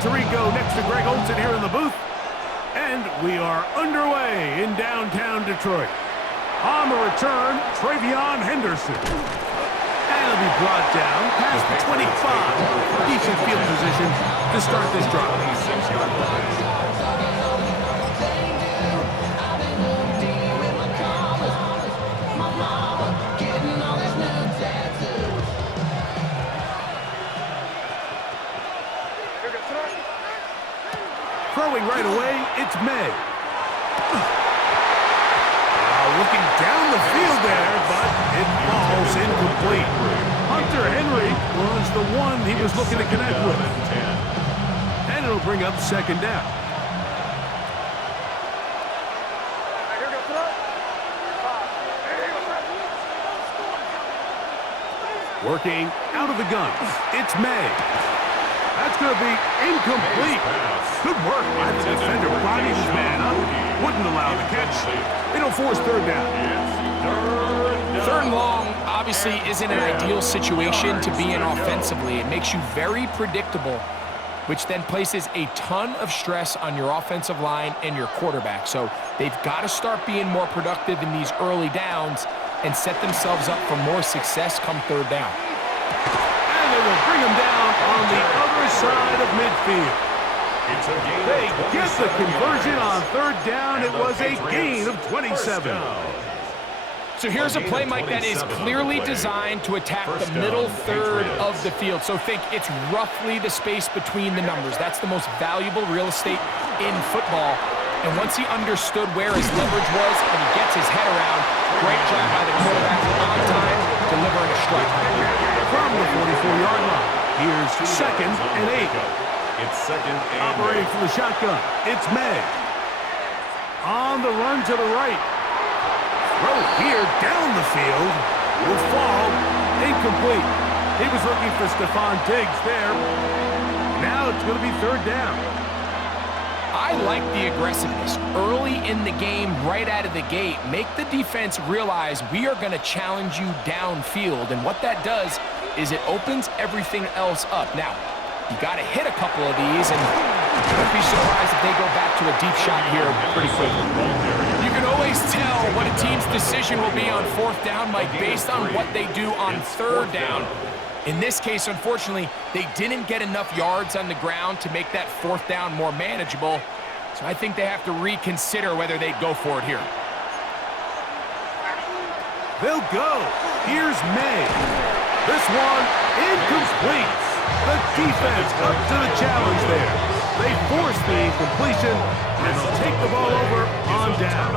Tirico next to Greg Olson here in the booth. And we are underway in downtown Detroit. On the return, Travion Henderson. And it'll be brought down past the 25. Decent field position to start this drive. Throwing right away, it's May. Looking down the field there, but it falls incomplete. Hunter Henry was the one he was looking to connect with. And it'll bring up second down. Working out of the gun, it's May. That's going to be incomplete. Good work by the defender. Bodied his man up. Wouldn't allow the catch. It'll force third down. Third and long obviously isn't an ideal situation to be in offensively. It makes you very predictable, which then places a ton of stress on your offensive line and your quarterback. So they've got to start being more productive in these early downs and set themselves up for more success come third down. And they will bring him down on the other side of midfield. They get the conversion on third down. It was a gain of 27. So here's a play, Mike, that is clearly designed to attack the middle third of the field. So think it's roughly the space between the numbers. That's the most valuable real estate in football. And once he understood where his leverage was and he gets his head around, great job by the quarterback on time, delivering a strike. From the 44-yard line, here's second and 8. It's second and operating from the shotgun. It's May. On the run to the right. Throw here down the field. Will fall. Incomplete. He was looking for Stephon Diggs there. Now it's going to be third down. I like the aggressiveness early in the game, right out of the gate. Make the defense realize we are going to challenge you downfield. And what that does is it opens everything else up. Now, you got to hit a couple of these, and don't be surprised if they go back to a deep shot here pretty quickly. You can always tell what a team's decision will be on fourth down, Mike, based on what they do on third down. In this case, unfortunately, they didn't get enough yards on the ground to make that fourth down more manageable. So I think they have to reconsider whether they'd go for it here. They'll go. Here's May. This one incomplete. The defense up to the challenge there. They force the incompletion, and they'll take the ball over on down.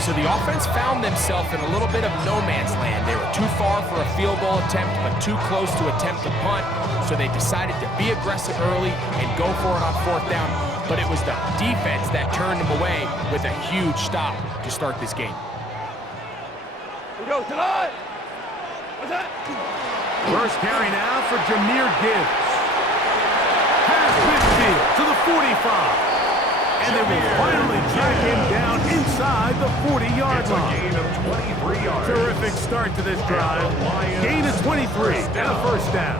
So the offense found themselves in a little bit of no man's land. They were too far for a field goal attempt, but too close to attempt a punt. So they decided to be aggressive early and go for it on fourth down. But it was the defense that turned them away with a huge stop to start this game. We go tonight. What's that? First carry now for Jahmyr Gibbs. Past midfield to the 45. And they will finally track him down inside the 40-yard line. Gain of 23 yards. Terrific start to this drive. Gain of 23 and a first down.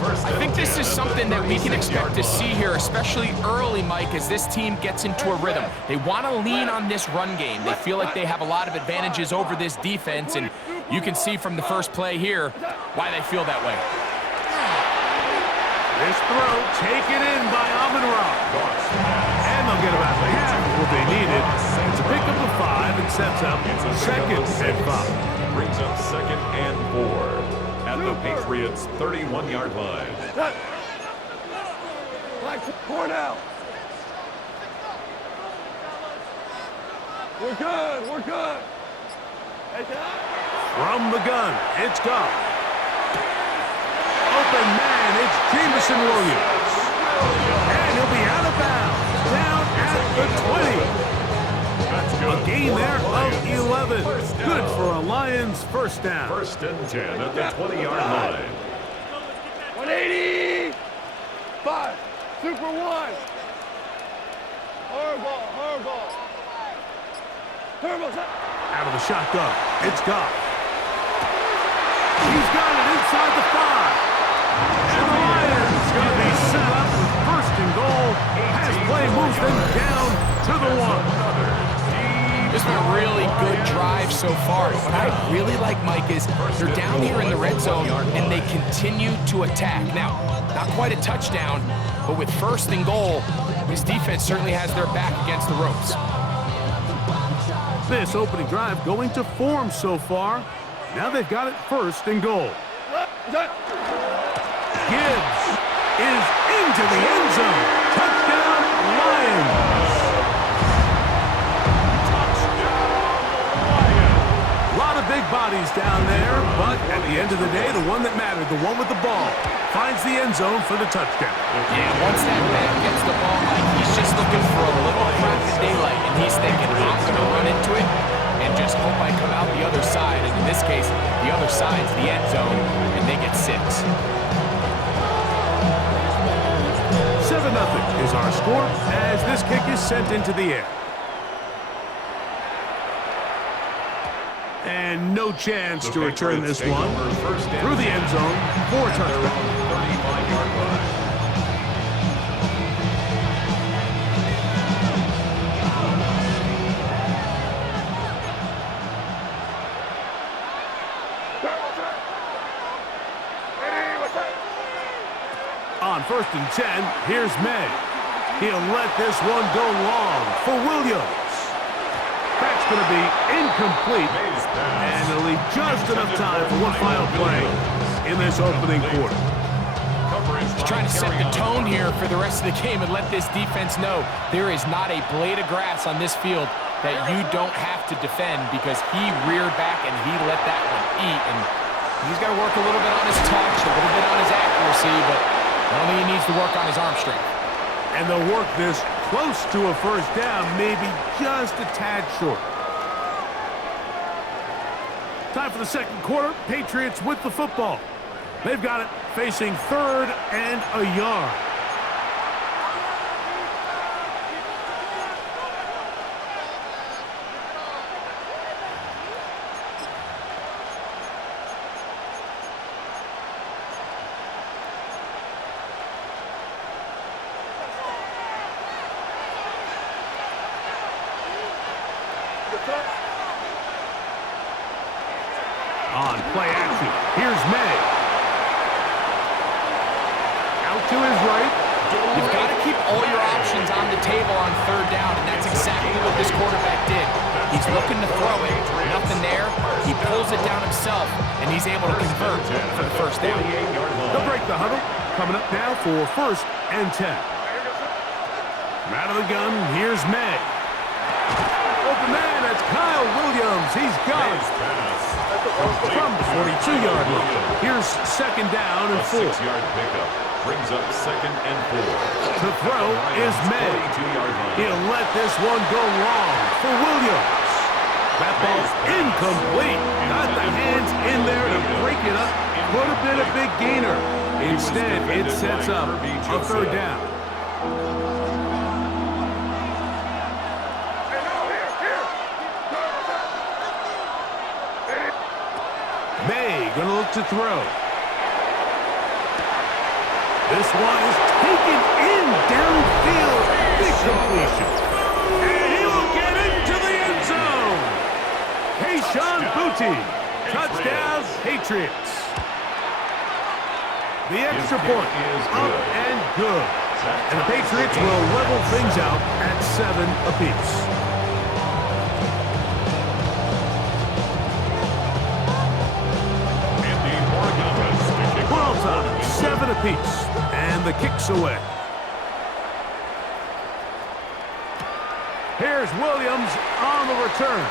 I think this is something that we can expect to see here, especially early, Mike, as this team gets into a rhythm. They want to lean on this run game. They feel like they have a lot of advantages over this defense, and you can see from the first play here why they feel that way. This throw taken in by Amon-Ra. And they'll get about half of what they needed. It's a pickup of 5 and sets up second and 5. Brings up second and 4 at the Patriots' 31-yard line. Black Cornell. We're good. We're good. From the gun, it's Goff. Open man, it's Jameson Williams. And he'll be out of bounds, down at the 20. A gain there of 11. Good for a Lions first down. First and 10 at the 20-yard line. 180. 5. Super 1. Horrible. Horrible. Turbo. Out of the shotgun, it's Goff. He's got it inside the 5. And the Lions going to be them down to the 1. This has been a really good drive so far. What I really like, Mike, is they're down here in the red zone, and they continue to attack. Now, not quite a touchdown, but with 1st and goal, this defense certainly has their back against the ropes. This opening drive going to form so far. Now they've got it 1st and goal. Gibbs is into the end zone. Touchdown, Lions. A lot of big bodies down there, but at the end of the day, the one that mattered, the one with the ball, finds the end zone for the touchdown. Yeah, once that back gets the ball, Mike, he's just looking for a little crack of daylight, and he's thinking, I'm going to run into it and just hope I come out the other side. And in this case, the other side's the end zone, and they get 6. 7-0 is our score as this kick is sent into the air. And no chance to return this one through the end zone for a touchdown. 35-yard line. On 1st and 10, here's May. He'll let this one go long for Williams. That's going to be incomplete, and it'll leave just enough time for one final play in this opening quarter. He's trying to set the tone here for the rest of the game and let this defense know there is not a blade of grass on this field that you don't have to defend, because he reared back and he let that one eat. And he's got to work a little bit on his touch, a little bit on his accuracy, but I don't think he needs to work on his arm strength. And they'll work this close to a 1st down, maybe just a tad short. Time for the 2nd quarter. Patriots with the football. They've got it facing 3rd and a yard. On play action, here's May. Out to his right. You've got to keep all your options on the table on 3rd down, and that's exactly what this quarterback did. He's looking to throw it. Nothing there. He pulls it down himself, and he's able to convert for the 1st down. They'll break the huddle. Coming up now for 1st and 10. From out of the gun, here's May. Open man, that's Kyle Williams. He's got it. From the 42-yard line. Here's 2nd down and 4. 6-yard pickup brings up 2nd and 4. The throw is May. He'll let this one go long for Williams. That ball's incomplete. Got the hands in there to break it up. Could have been a big gainer. Instead, it sets up a 3rd down. May gonna look to throw. This one is taken in downfield. Big completion. And he will get into the end zone. Kayshon Boutte. Touchdown, Patriots. The extra point up and good. And the Patriots will level things out at 7 apiece. Ball time, 7 apiece. And the kick's away. Here's Williams on the return.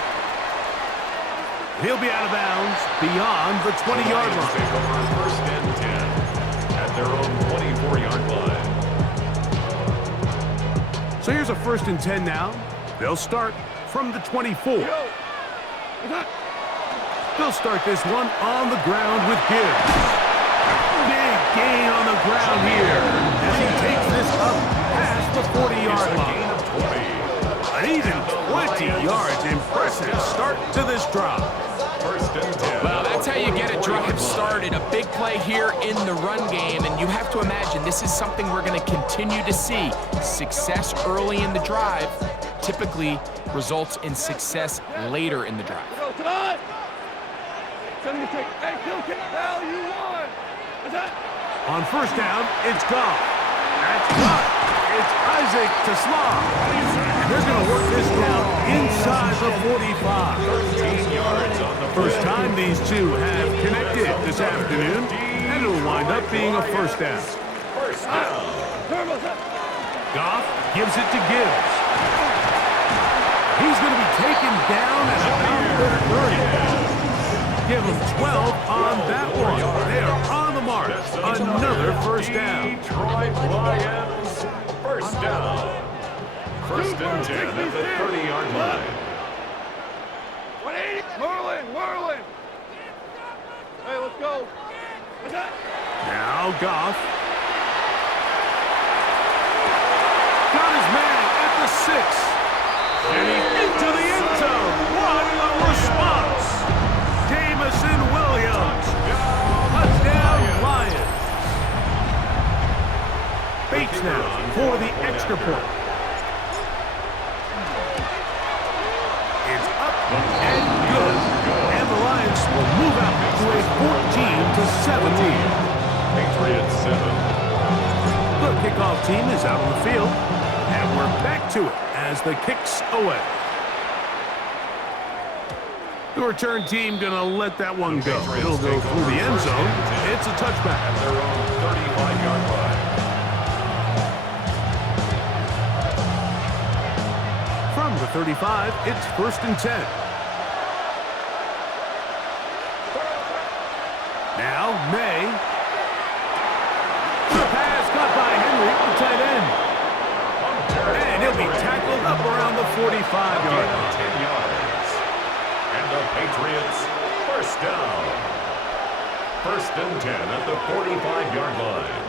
He'll be out of bounds beyond the 20-yard line. Take over 1st and 10 at their own 24-yard line. So here's a 1st and 10 now. They'll start from the 24. They'll start this one on the ground with Gibbs. Big gain on the ground here as he takes this up past the 40-yard line. An even 20 yards. Impressive start to this drive. 1st and 10. Well, that's how you get a drive started. A big play here in the run game, and you have to imagine this is something we're going to continue to see. Success early in the drive typically results in success later in the drive. Go, Todd! 76. Hey, kill kick. Now you won. What's that? On first down, it's Goff. That's caught. It's Isaac to Slav. And they're going to work this down inside the 45. 13 yards on the First time these two have connected this afternoon, and it'll wind up being a first down. first down. Turbo's up. Goff gives it to Gibbs. He's going to be taken down at about their 30. Give them 12 on that one. They are on the mark. Another first down. Detroit Lions, first down. First and 10 at the 30-yard line. 180. Merlin. Hey, let's go. What's that? Now Goff. Got his man at the 6. And he's into the end zone. What a response. Jamison Williams. Touchdown Lions. Bates now for the extra point. It's up and good. And the Lions will move out to a 14-7 lead. Patriots 7. The kickoff team is out on the field. And we're back to it as the kick's away. The return team going to let that one go. It'll go through the end zone. It's a touchback. At their own 35-yard line. From the 35, it's first and 10. Now, May. The pass caught by Henry, the tight end. And he'll be tackled up around the 45-yard line. 10 yards. And the Patriots, first down. First and 10 at the 45-yard line.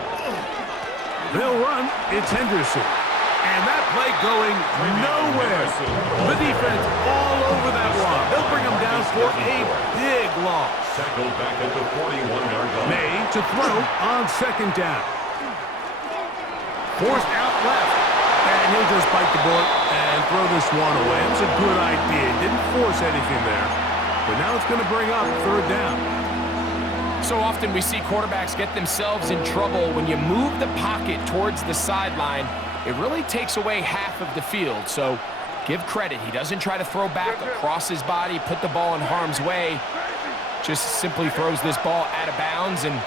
They'll run. It's Henderson. And that play going nowhere. The defense all over that one. They'll bring him down for a big loss. Tackled back at the 41-yard line. May to throw on second down. Forced out left. And he'll just bite the bullet and throw this one away. It was a good idea. Didn't force anything there. But now it's going to bring up third down. So often we see quarterbacks get themselves in trouble when you move the pocket towards the sideline. It really takes away half of the field. So give credit. He doesn't try to throw back across his body, put the ball in harm's way. Just simply throws this ball out of bounds and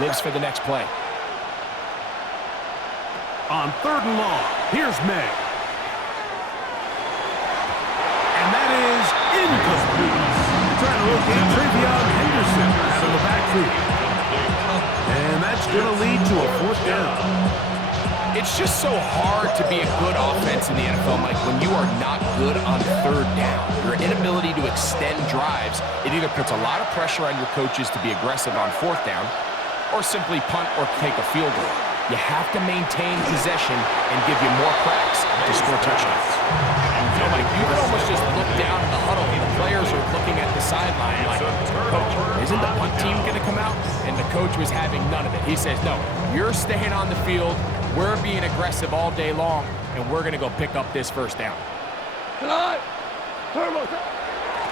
lives for the next play. On third and long, here's May. And that is incomplete. Trying to locate Trevion Henderson out of the backfield. And that's going to lead to a fourth down. It's just so hard to be a good offense in the NFL, Mike, when you are not good on third down. Your inability to extend drives, it either puts a lot of pressure on your coaches to be aggressive on fourth down or simply punt or take a field goal. You have to maintain possession and give you more cracks to score touchdowns. You know, Mike, you can almost just look down in the huddle. The players are looking at the sideline like, Coach, isn't the punt team going to come out? And the coach was having none of it. He says, no, you're staying on the field. We're being aggressive all day long, and we're going to go pick up this first down. Tonight. Turbo.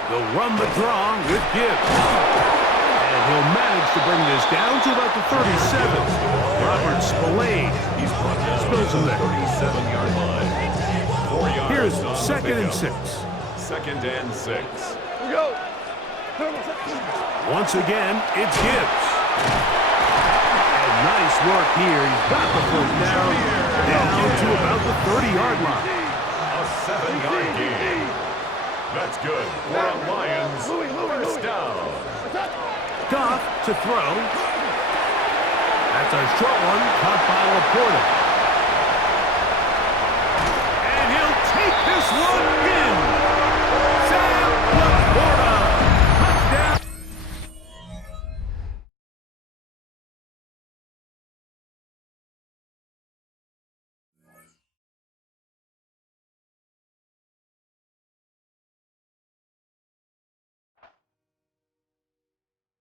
They'll run the draw with Gibbs. And he'll manage to bring this down to about the 37. Robert Spillane. He's brought down Spills him there. 37-yard line. 4 yards. Here's on the second and pickup. 6. Second and 6. Here we go. Turbo. Once again, it's Gibbs. And nice work here. He's got the first down to about the 30-yard line. A 7-yard gain. That's good for a Lions first down. Goff to throw. That's a short one caught by Laporta.